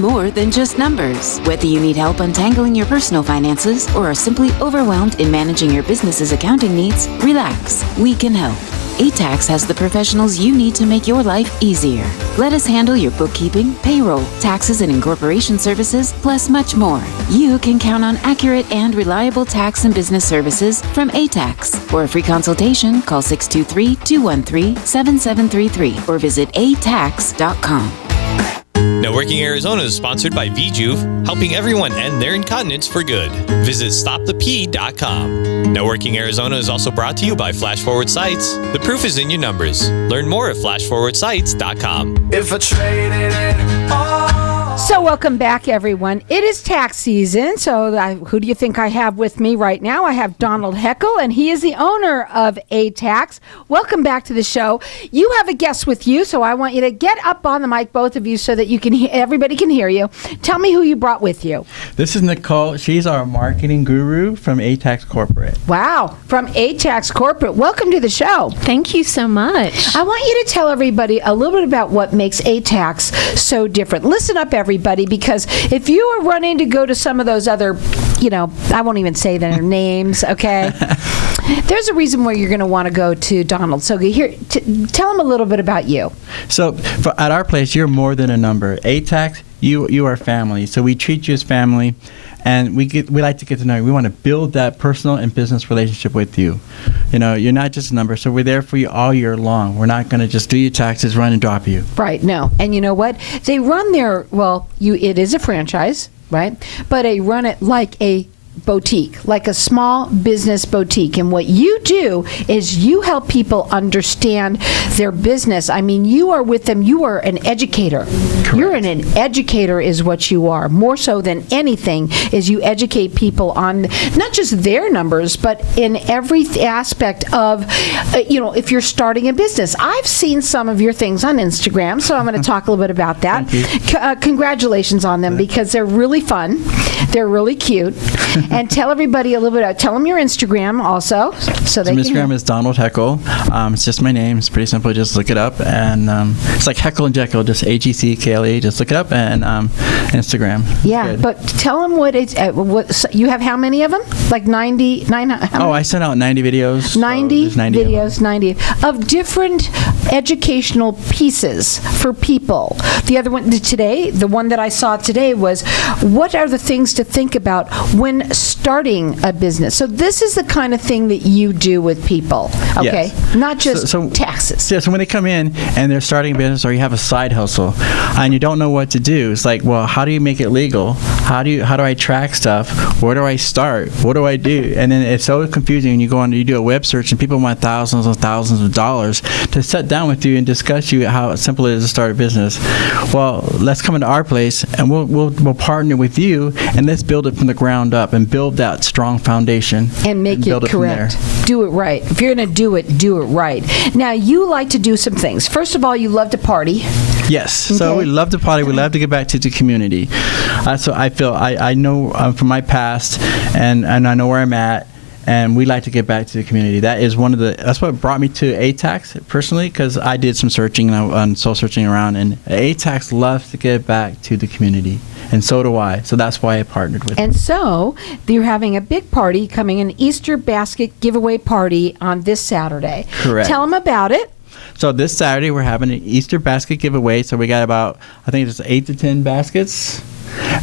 more than just numbers. Whether you need help untangling your personal finances or are simply overwhelmed in managing your business's accounting needs, relax. We can help. ATAX has the professionals you need to make your life easier. Let us handle your bookkeeping, payroll, taxes and incorporation services, plus much more. You can count on accurate and reliable tax and business services from ATAX. For a free consultation, call 623-213-7733 or visit atax.com. Networking Arizona is sponsored by VJuve, helping everyone end their incontinence for good. Visit stopthep.com. Networking Arizona is also brought to you by Flash Forward Sites. The proof is in your numbers. Learn more at flashforwardsites.com. If I traded it all. So welcome back, everyone. It is tax season, so who do you think I have with me right now? I have Donald Heckel, and he is the owner of ATAX. Welcome back to the show. You have a guest with you, so I want you to get up on the mic, both of you, so that you can everybody can hear you. Tell me who you brought with you. This is Nicole. She's our marketing guru from ATAX Corporate. Wow, from ATAX Corporate. Welcome to the show. Thank you so much. I want you to tell everybody a little bit about what makes ATAX so different. Listen up, everybody, because if you are running to go to some of those other, I won't even say their names, okay? There's a reason why you're going to want to go to Donald. So here, tell them a little bit about you. So at our place, you're more than a number. ATAX, you are family. So we treat you as family, and we like to get to know you. We want to build that personal and business relationship with you. You're not just a number, so we're there for you all year long. We're not going to just do your taxes, run and drop you. Right, no. And you know what? They run it is a franchise, right? But they run it like a boutique, like a small business boutique. And what you do is you help people understand their business. I mean, you are with them. You are an educator. Correct. You're an educator is what you are. More so than anything is you educate people on not just their numbers, but in every aspect of, if you're starting a business. I've seen some of your things on Instagram, so I'm going to talk a little bit about that. Congratulations on them, because they're really fun. They're really cute. And tell everybody a little bit. Tell them your Instagram also, so they can. Instagram is Donald Heckel. It's just my name. It's pretty simple. Just look it up, and it's like Heckle and Jekyll. Just HECKLE. Just look it up, and Instagram. Yeah, but tell them what it's. What you have? How many of them? Like 99. I sent out 90 videos. 90 so 90 videos, 90 of different educational pieces for people. The other one today, the one that I saw today was, what are the things to think about when starting a business? So this is the kind of thing that you do with people, okay? Yes. Not just taxes. Yeah, so when they come in and they're starting a business, or you have a side hustle and you don't know what to do, it's like, well, how do you make it legal? How do I track stuff? Where do I start? What do I do? And then it's so confusing when you go on, you do a web search and people want thousands and thousands of dollars to sit down with you and discuss you how simple it is to start a business. Well, let's come into our place and we'll partner with you, and let's build it from the ground up and build that strong foundation and make it correct. Do it right. If you're going to do it right. Now, you like to do some things. First of all, you love to party. Yes. Okay. So we love to party. We love to get back to the community. So I feel I know from my past, and I know where I'm at. And we like to get back to the community. That is that's what brought me to ATAX personally, because I did some searching and soul searching around, and ATAX loves to get back to the community. And so do I. So that's why I partnered with them. And so you're having a big party coming, an Easter basket giveaway party on this Saturday. Correct. Tell them about it. So this Saturday we're having an Easter basket giveaway. So we got about, I think it's 8 to 10 baskets.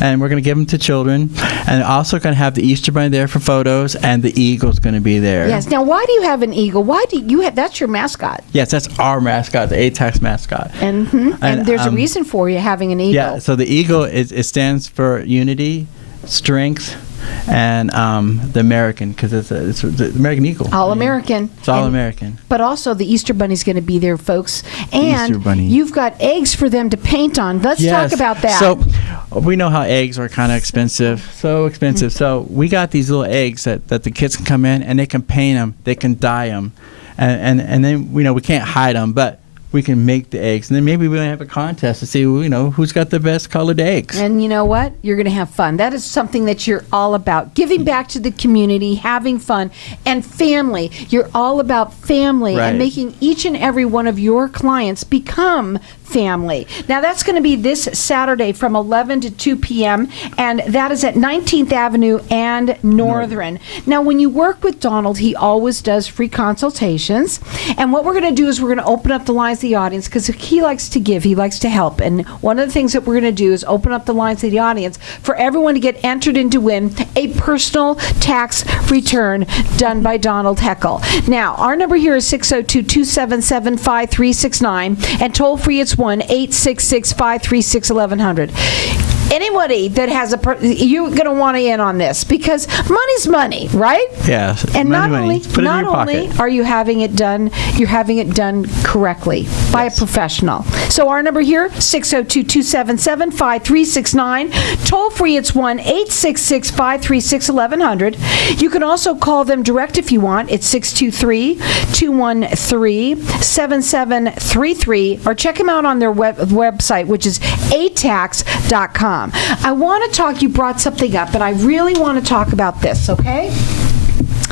And we're going to give them to children. And also going to have the Easter Bunny there for photos, and the eagle's going to be there. Yes. Now, why do you have an eagle? Why do you have, that's your mascot? Yes, that's our mascot, the ATAX mascot. And there's a reason for you having an eagle. Yeah, so the eagle, it stands for unity, strength, and the American, because it's the American eagle. All American. It's all American. But also the Easter Bunny's going to be there, folks. And Easter Bunny. You've got eggs for them to paint on. Let's talk about that. So we know how eggs are kind of expensive, so expensive. So we got these little eggs that the kids can come in and they can paint them, they can dye them, and then we can't hide them, but we can make the eggs, and then maybe we'll have a contest to see who's got the best colored eggs. And you know what? You're going to have fun. That is something that you're all about. Giving back to the community, having fun, and family. You're all about family, right, and making each and every one of your clients become family. Now, that's going to be this Saturday from 11 to 2 p.m., and that is at 19th Avenue and Northern. Now, when you work with Donald, he always does free consultations, and what we're going to do is we're going to open up the lines of the audience, because he likes to give, he likes to help, and one of the things that we're going to do is open up the lines of the audience for everyone to get entered in to win a personal tax return done by Donald Heckle. Now, our number here is 602-277-5369, and toll free it's 1-866-536-1100. Anybody that has you're going to want to in on this, because money's money, right? Yeah. And not money. only Put it in your pocket. are you having it done, you're having it done correctly by a professional. So our number here, 602-277-5369. Toll free, it's 1-866-536-1100. You can also call them direct if you want. It's 623-213-7733, or check them out on their website, which is ATAX.com. I want to talk, you brought something up, and I really want to talk about this, okay?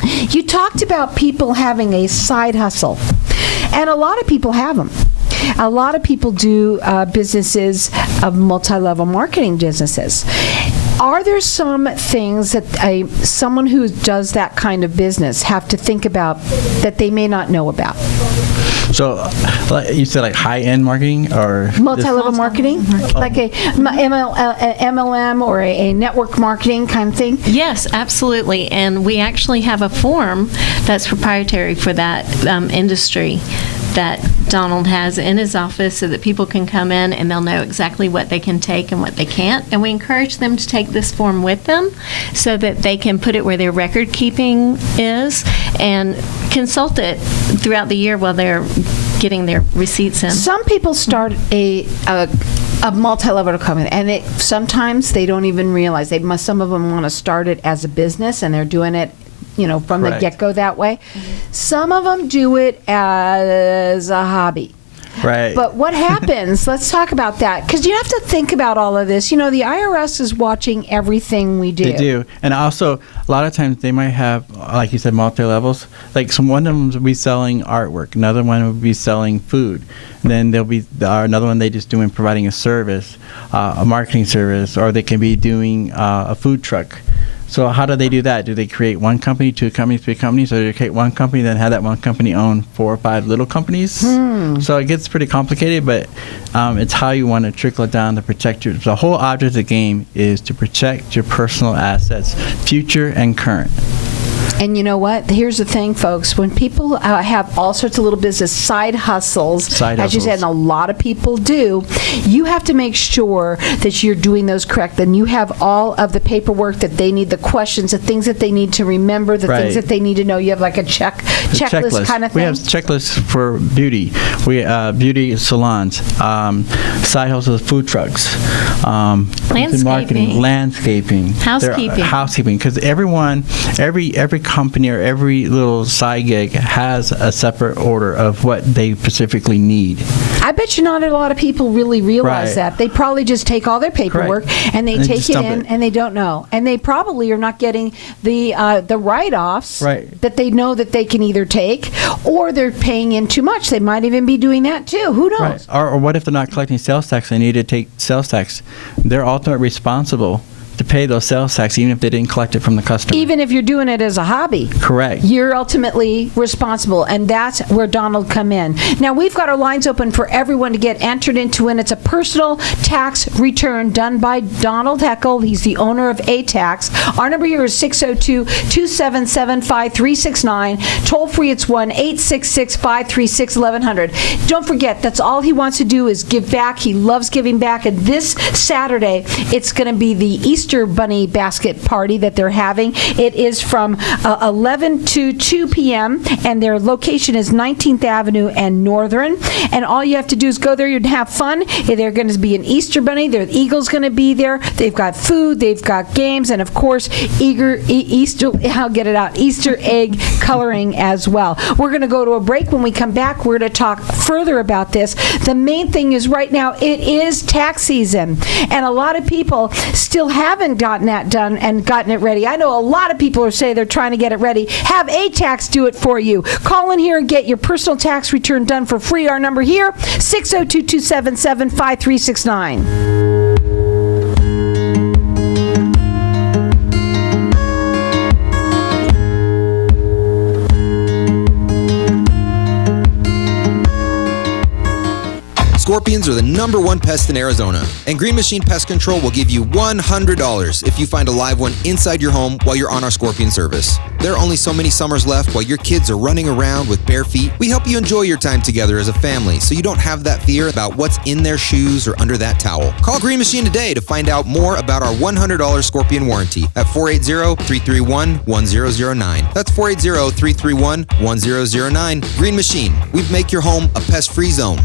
You talked about people having a side hustle, and a lot of people have them. A lot of people do businesses of multi-level marketing businesses. Are there some things that someone who does that kind of business have to think about that they may not know about? So, you said like high-end marketing or multi-level marketing, like a MLM or a network marketing kind of thing? Yes, absolutely. And we actually have a form that's proprietary for that industry that Donald has in his office, so that people can come in and they'll know exactly what they can take and what they can't. And we encourage them to take this form with them so that they can put it where their record keeping is and consult it throughout the year while they're getting their receipts in. Some people start a multi-level company, and sometimes they don't even realize some of them want to start it as a business, and they're doing it from the get-go that way. Some of them do it as a hobby. Right. But what happens, let's talk about that, because you have to think about all of this. The IRS is watching everything we do. They do. And also, a lot of times they might have, like you said, multi-levels. Like one of them will be selling artwork. Another one will be selling food. And then there'll be another one they just doing providing a service, a marketing service, or they can be doing a food truck. So how do they do that? Do they create one company, two companies, three companies? Or do they create one company, then have that one company own 4 or 5 little companies? So it gets pretty complicated, but it's how you want to trickle it down to protect the whole object of the game is to protect your personal assets, future and current. And you know what? Here's the thing, folks. When people have all sorts of little business side hustles, as you said, and a lot of people do, you have to make sure that you're doing those correct. Then you have all of the paperwork that they need, the questions, the things that they need to remember, the things that they need to know. You have like a checklist kind of thing. We have checklists for beauty. We beauty salons, side hustles, food trucks, landscaping, housekeeping. Because every company or every little side gig has a separate order of what they specifically need. I bet you not a lot of people really realize that. They probably just take all their paperwork and they take it in and they don't know. And they probably are not getting the write-offs that they know that they can either take, or they're paying in too much. They might even be doing that too. Who knows? Or what if they're not collecting sales tax? They need to take sales tax. They're ultimately responsible to pay those sales tax, even if they didn't collect it from the customer. Even if you're doing it as a hobby. Correct. You're ultimately responsible, and that's where Donald come in. Now, we've got our lines open for everyone to get entered into, and it's a personal tax return done by Donald Heckle. He's the owner of ATAX. Our number here is 602-277-5369. Toll free, it's 1-866-536-1100. Don't forget, that's all he wants to do is give back. He loves giving back, and this Saturday, it's going to be the Easter Bunny basket party that they're having. It is from 11 to 2 p.m. and their location is 19th Avenue and Northern. And all you have to do is go there and have fun. They're going to be an Easter Bunny. The Eagle's going to be there. They've got food. They've got games. And, of course, Easter egg coloring as well. We're going to go to a break. When we come back, we're going to talk further about this. The main thing is right now it is tax season. And a lot of people still have haven't gotten that done and gotten it ready, I know a lot of people are saying they're trying to get it ready. Have ATAX do it for you. Call in here and get your personal tax return done for free. Our number here, 602-277-5369. Scorpions are the #1 pest in Arizona, and Green Machine Pest Control will give you $100 if you find a live one inside your home while you're on our scorpion service. There are only so many summers left while your kids are running around with bare feet. We help you enjoy your time together as a family so you don't have that fear about what's in their shoes or under that towel. Call Green Machine today to find out more about our $100 scorpion warranty at 480-331-1009. That's 480-331-1009. Green Machine. We make your home a pest-free zone.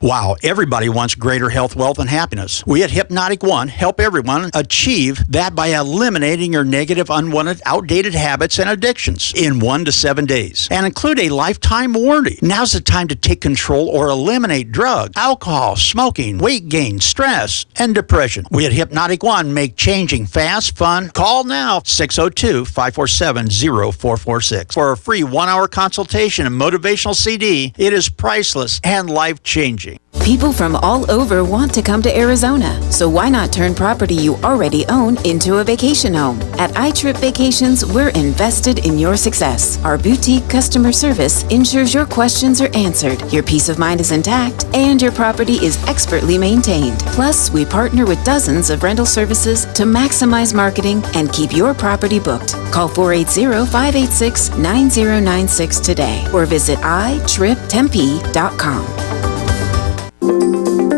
Wow, everybody wants greater health, wealth, and happiness. We at Hypnotic One help everyone achieve that by eliminating your negative, unwanted, outdated habits and addictions in 1 to 7 days and include a lifetime warranty. Now's the time to take control or eliminate drugs, alcohol, smoking, weight gain, stress, and depression. We at Hypnotic One make changing fast, fun. Call now, 602-547-0446 for a free 1-hour consultation and motivational CD. It is priceless and life-changing. People from all over want to come to Arizona, so why not turn property you already own into a vacation home? At iTrip Vacations, we're invested in your success. Our boutique customer service ensures your questions are answered, your peace of mind is intact, and your property is expertly maintained. Plus, we partner with dozens of rental services to maximize marketing and keep your property booked. Call 480-586-9096 today or visit itriptempe.com.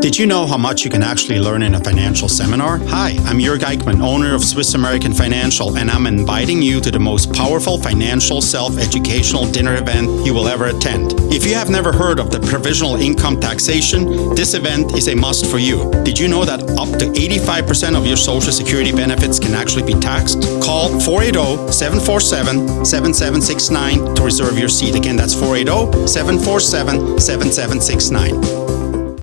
Did you know how much you can actually learn in a financial seminar? Hi, I'm Jörg Eichmann, owner of Swiss American Financial, and I'm inviting you to the most powerful financial self-educational dinner event you will ever attend. If you have never heard of the provisional income taxation, this event is a must for you. Did you know that up to 85% of your Social Security benefits can actually be taxed? Call 480-747-7769 to reserve your seat. Again, that's 480-747-7769.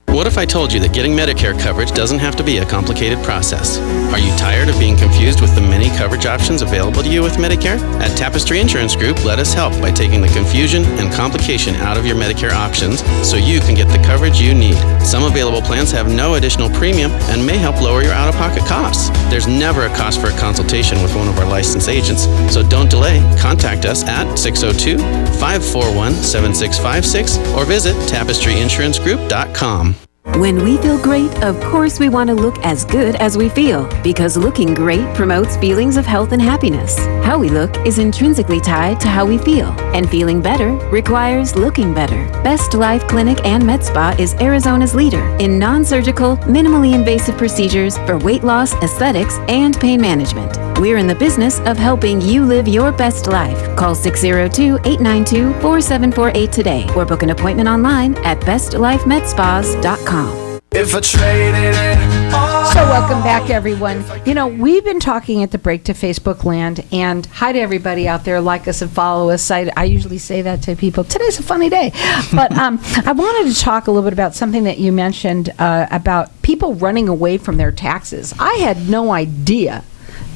What if I told you that getting Medicare coverage doesn't have to be a complicated process? Are you tired of being confused with the many coverage options available to you with Medicare? At Tapestry Insurance Group, let us help by taking the confusion and complication out of your Medicare options so you can get the coverage you need. Some available plans have no additional premium and may help lower your out-of-pocket costs. There's never a cost for a consultation with one of our licensed agents, so don't delay. Contact us at 602-541-7656 or visit tapestryinsurancegroup.com. When we feel great, of course we want to look as good as we feel, because looking great promotes feelings of health and happiness. How we look is intrinsically tied to how we feel, and feeling better requires looking better. Best Life Clinic and Med Spa is Arizona's leader in non-surgical, minimally invasive procedures for weight loss, aesthetics, and pain management. We're in the business of helping you live your best life. Call 602-892-4748 today or book an appointment online at bestlifemedspas.com. If I traded it all. So welcome back, everyone. You know, we've been talking at the break to Facebook land, and hi to everybody out there. Like us and follow us. I usually say that to people. Today's a funny day. But I wanted to talk a little bit about something that you mentioned about people running away from their taxes. I had no idea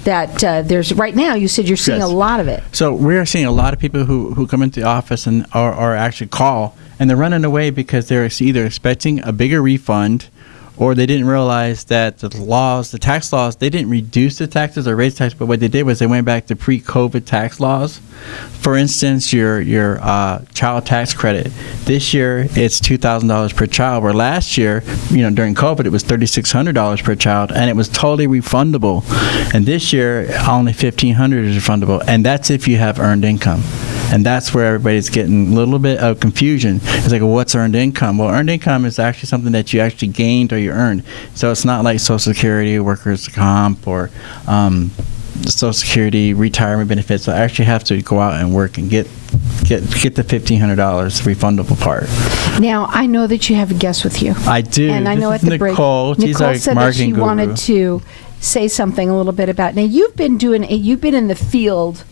that there's, right now, you said you're seeing a lot of it. So we're seeing a lot of people who come into the office and or actually call, and they're running away because they're either expecting a bigger refund, or they didn't realize that the tax laws, they didn't reduce the taxes or raise taxes, but what they did was they went back to pre-COVID tax laws. For instance, your child tax credit. This year, it's $2,000 per child, where last year, during COVID, it was $3,600 per child, and it was totally refundable. And this year, only $1,500 is refundable, and that's if you have earned income. And that's where everybody's getting a little bit of confusion. It's like, well, what's earned income? Well, earned income is actually something that you actually gained or you earned. So it's not like Social Security, workers' comp, or Social Security, retirement benefits. So I actually have to go out and work and get the $1,500 refundable part. Now, I know that you have a guest with you. I do. And I know at the break, Nicole said that she wanted to say something a little bit about. Now, you've been in the field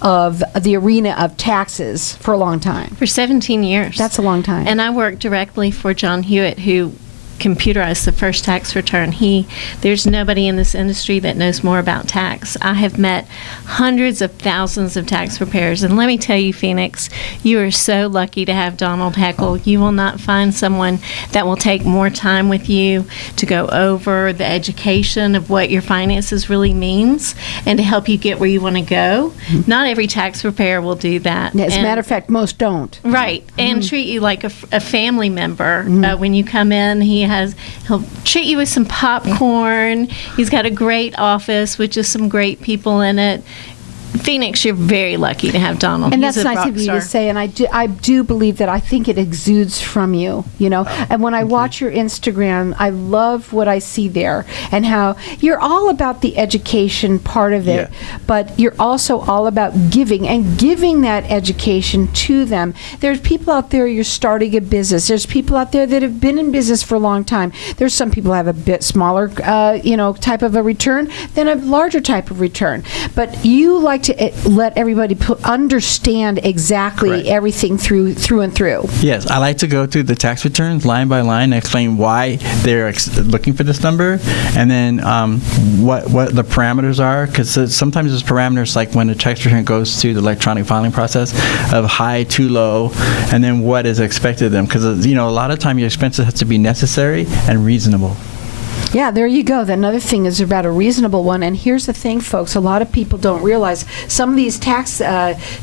of the arena of taxes for a long time. For 17 years. That's a long time. And I work directly for John Hewitt, who computerized the first tax return. There's nobody in this industry that knows more about tax. I have met hundreds of thousands of tax preparers, and let me tell you, Phoenix, you are so lucky to have Donald Heckle. You will not find someone that will take more time with you to go over the education of what your finances really means and to help you get where you want to go. Not every tax preparer will do that. As a matter of fact, most don't. Right, and treat you like a family member. When you come in, he'll treat you with some popcorn. He's got a great office with just some great people in it. Phoenix, you're very lucky to have Donald. And He's that's a nice rock of you star. to say, and I do believe that. I think it exudes from you, And when I watch your Instagram, I love what I see there and how you're all about the education part of it, but you're also all about giving and giving that education to them. There's people out there, you're starting a business. There's people out there that have been in business for a long time. There's some people have a bit smaller, type of a return than a larger type of return. But you like to let everybody understand exactly everything through and through. Yes, I like to go through the tax returns line by line and explain why they're looking for this number, and then what the parameters are, because sometimes there's parameters like when the tax return goes through the electronic filing process of high to low, and then what is expected of them, because a lot of time your expenses have to be necessary and reasonable. Yeah, there you go. Another thing is about a reasonable one. And here's the thing, folks. A lot of people don't realize some of these tax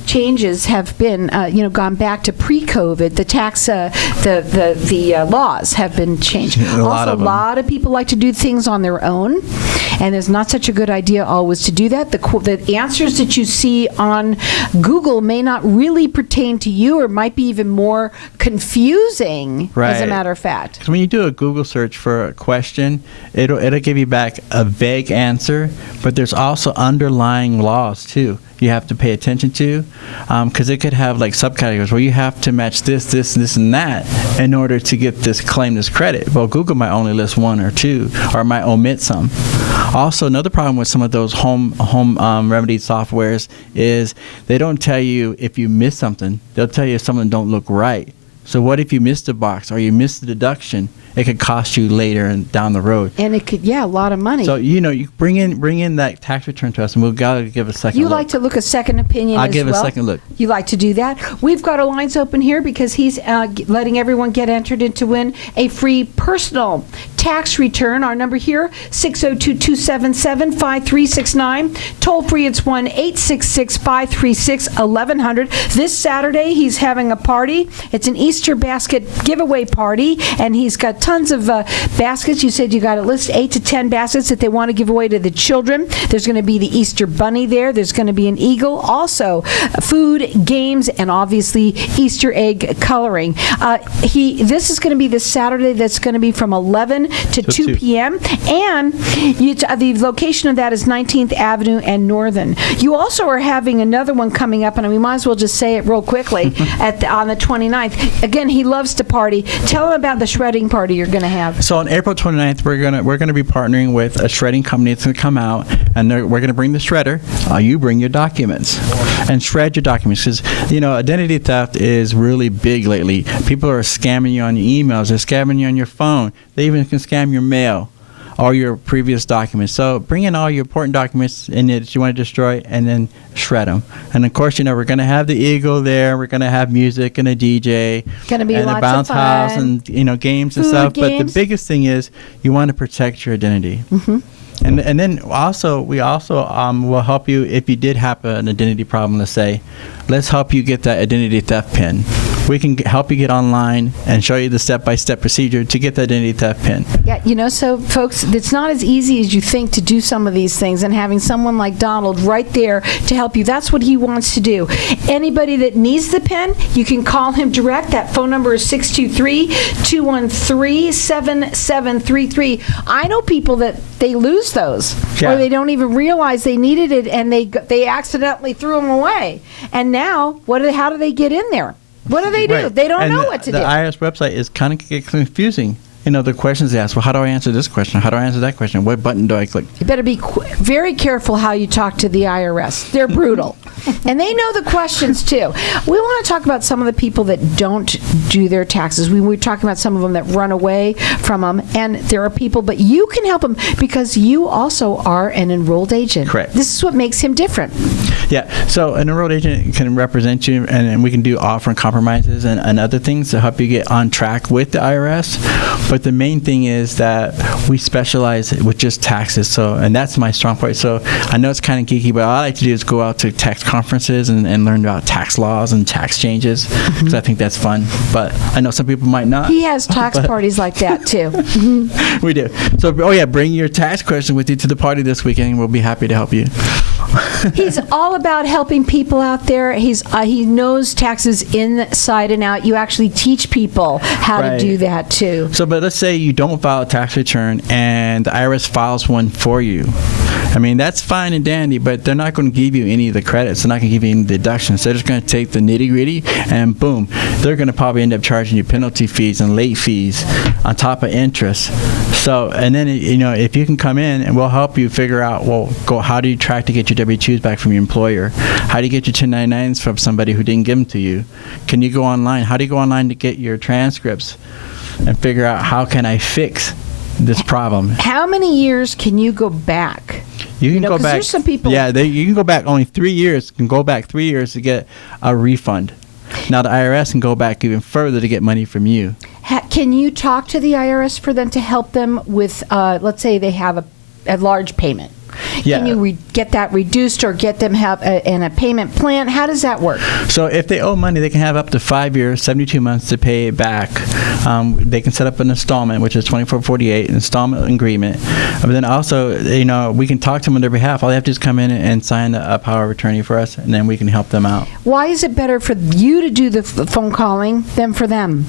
changes have been, gone back to pre-COVID. The tax, the laws have been changed. A lot of people like to do things on their own, and it's not such a good idea always to do that. The answers that you see on Google may not really pertain to you, or might be even more confusing, as a matter of fact. Because when you do a Google search for a question, it'll give you back a vague answer, but there's also underlying laws too you have to pay attention to, because it could have like subcategories where you have to match this, and that in order to get this claim, this credit. Well, Google might only list one or two, or might omit some. Also, another problem with some of those home remedy softwares is they don't tell you if you miss something. They'll tell you if something don't look right. So what if you missed a box or you missed the deduction? It could cost you later and down the road. And it could, a lot of money. So, you bring in that tax return to us, and we'll gotta give a second look. You like to look a second opinion I'll as give well? a second look. You like to do that? We've got our lines open here because he's letting everyone get entered in to win a free personal tax return. Our number here, 602-277-5369. Toll free, it's 1-866-536-1100. This Saturday, he's having a party. It's an Easter basket giveaway party, and he's got tons of baskets. You said you got at least 8 to 10 baskets that they want to give away to the children. There's going to be the Easter bunny there. There's going to be an eagle. Also, food, games, and obviously Easter egg coloring. This is going to be this Saturday. That's going to be from 11 to 2 p.m. And the location of that is 19th Avenue and Northern. You also are having another one coming up, and we might as well just say it real quickly, on the 29th. Again, he loves to party. Tell him about the shredding party you're going to have. So on April 29th, we're gonna be partnering with a shredding company that's going to come out, and we're going to bring the shredder. You bring your documents and shred your documents, because identity theft is really big lately. People are scamming you on your emails. They're scamming you on your phone. They even can scam your mail or your previous documents. So bring in all your important documents in it that you want to destroy, and then shred them. And of course, we're going to have the eagle there. We're going to have music and a DJ. Going to be and lots a bounce of fun. house and games and Food, stuff. games. But the biggest thing is you want to protect your identity. Mm-hmm. And then we also will help you if you did have an identity problem. Let's help you get that identity theft pin. We can help you get online and show you the step-by-step procedure to get the identity theft pin. Yeah, so folks, it's not as easy as you think to do some of these things, and having someone like Donald right there to help you, that's what he wants to do. Anybody that needs the pin, you can call him direct. That phone number is 623-213-7733. I know people that they lose those, or they don't even realize they needed it, and they accidentally threw them away. And now, how do they get in there? What do they do? Right. They don't know what to do. The IRS website is kind of confusing. The questions they ask, well, how do I answer this question? How do I answer that question? What button do I click? You better be very careful how you talk to the IRS. They're brutal. And they know the questions, too. We want to talk about some of the people that don't do their taxes. We were talking about some of them that run away from them, and there are people, but you can help them because you also are an enrolled agent. Correct. This is what makes him different. Yeah, so an enrolled agent can represent you, and we can do offer and compromises and other things to help you get on track with the IRS. But the main thing is that we specialize with just taxes. And that's my strong point. So I know it's kind of geeky, but all I like to do is go out to tax conferences and learn about tax laws and tax changes because I think that's fun. But I know some people might not. He has tax parties like that, too. We do. So, bring your tax question with you to the party this weekend, and we'll be happy to help you. He's all about helping people out there. He knows taxes inside and out. You actually teach people how to do that, too. So, but let's say you don't file a tax return and the IRS files one for you. I mean, that's fine and dandy, but they're not going to give you any of the credits. They're not going to give you any deductions. They're just going to take the nitty-gritty and boom, they're going to probably end up charging you penalty fees and late fees on top of interest. So, and then, if you can come in and we'll help you figure out, how do you track to get your W-2s back from your employer? How do you get your 1099s from somebody who didn't give them to you? Can you go online? How do you go online to get your transcripts and figure out how can I fix this problem? How many years can you go back? You can go back. There's some people. Yeah, you can go back only 3 years. You can go back 3 years to get a refund. Now the IRS can go back even further to get money from you. Can you talk to the IRS for them to help them with, let's say they have a large payment? Yeah. Can you get that reduced or get them have in a payment plan? How does that work? So if they owe money, they can have up to 5 years, 72 months to pay it back. They can set up an installment, which is 2448, an installment agreement. But then also, we can talk to them on their behalf. All they have to do is come in and sign a power of attorney for us, and then we can help them out. Why is it better for you to do the phone calling than for them?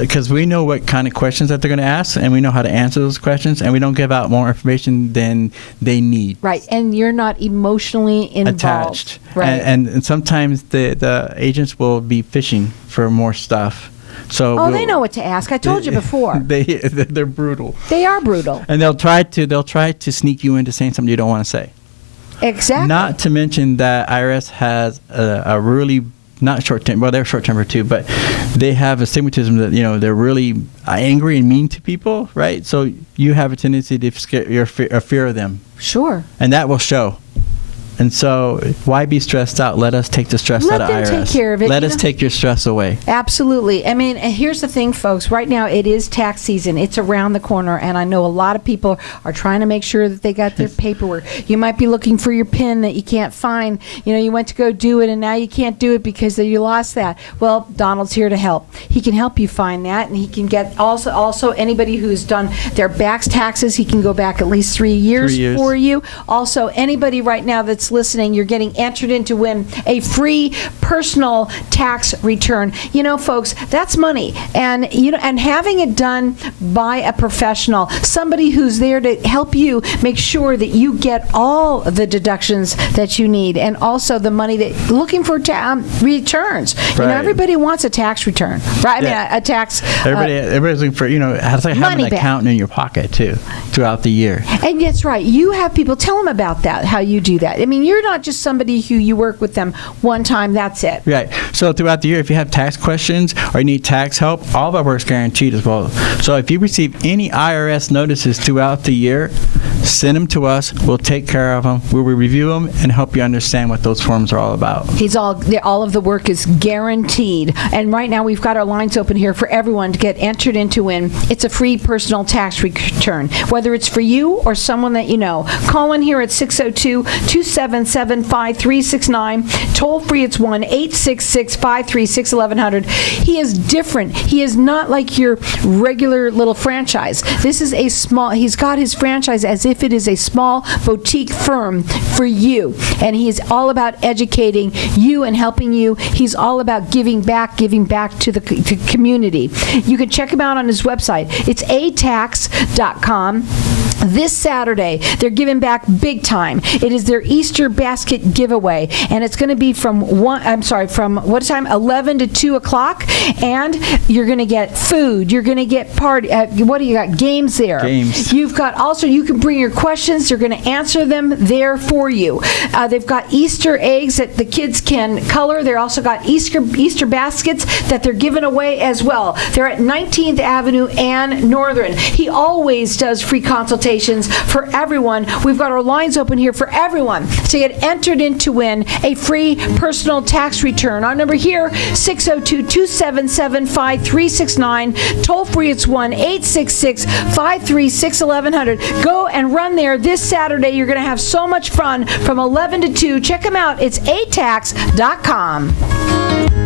Because we know what kind of questions that they're going to ask, and we know how to answer those questions, and we don't give out more information than they need. Right, and you're not emotionally involved. Attached. Right. And sometimes the agents will be fishing for more stuff. So they know what to ask. I told you before. They're brutal. They are brutal. And they'll try to sneak you into saying something you don't want to say. Exactly. Not to mention that IRS has a really not short-term. Well, they're short-tempered too, but they have astigmatism that they're really angry and mean to people, right? So you have a tendency to scare fear of them. Sure. And that will show. And so, why be stressed out? Let us take the stress out of IRS. Let them take care of it. Let us take your stress away. Absolutely. I mean, here's the thing, folks. Right now, it is tax season. It's around the corner, and I know a lot of people are trying to make sure that they got their paperwork. You might be looking for your PIN that you can't find. You went to go do it, and now you can't do it because you lost that. Well, Donald's here to help. He can help you find that, and he can get also anybody who's done their back taxes, he can go back at least 3 years for you. Also, anybody right now that's listening, you're getting entered in to win a free personal tax return. Folks, that's money, and and having it done by a professional, somebody who's there to help you make sure that you get all the deductions that you need, and also the money that looking for returns. Right. Everybody wants a tax return, right? Yeah. I mean, a tax. Everybody's looking for it's like having an accountant in your pocket too throughout the year. And that's right. You have people. Tell them about that. How you do that. I mean, you're not just somebody who you work with them one time, that's it. Right. So throughout the year, if you have tax questions or you need tax help, all of our work's guaranteed as well. So if you receive any IRS notices throughout the year, send them to us. We'll take care of them. We will review them and help you understand what those forms are all about. All of the work is guaranteed. And right now we've got our lines open here for everyone to get entered into win. It's a free personal tax return, whether it's for you or someone that you know. Call in here at 602-277-5369. Toll free, it's 1-866-536-1100. He is different. He is not like your regular little franchise. This is he's got his franchise as if it is a small boutique firm for you. And he is all about educating you and helping you. He's all about giving back to the community. You can check him out on his website. It's ATAX.com. This Saturday, they're giving back big time. It is their Easter basket giveaway, and it's going to be from what time? 11 to 2 o'clock, and you're going to get food. You're going to get party. What do you got? Games there. Games. You've got also, you can bring your questions. They're going to answer them there for you. They've got Easter eggs that the kids can color. They're also got Easter baskets that they're giving away as well. They're at 19th Avenue and Northern. He always does free consultations for everyone. We've got our lines open here for everyone to get entered in to win a free personal tax return. Our number here, 602-277-5369. Toll free, it's 1-866-536-1100. Go and run there this Saturday. You're going to have so much fun from 11 to 2. Check them out. It's ATAX.com.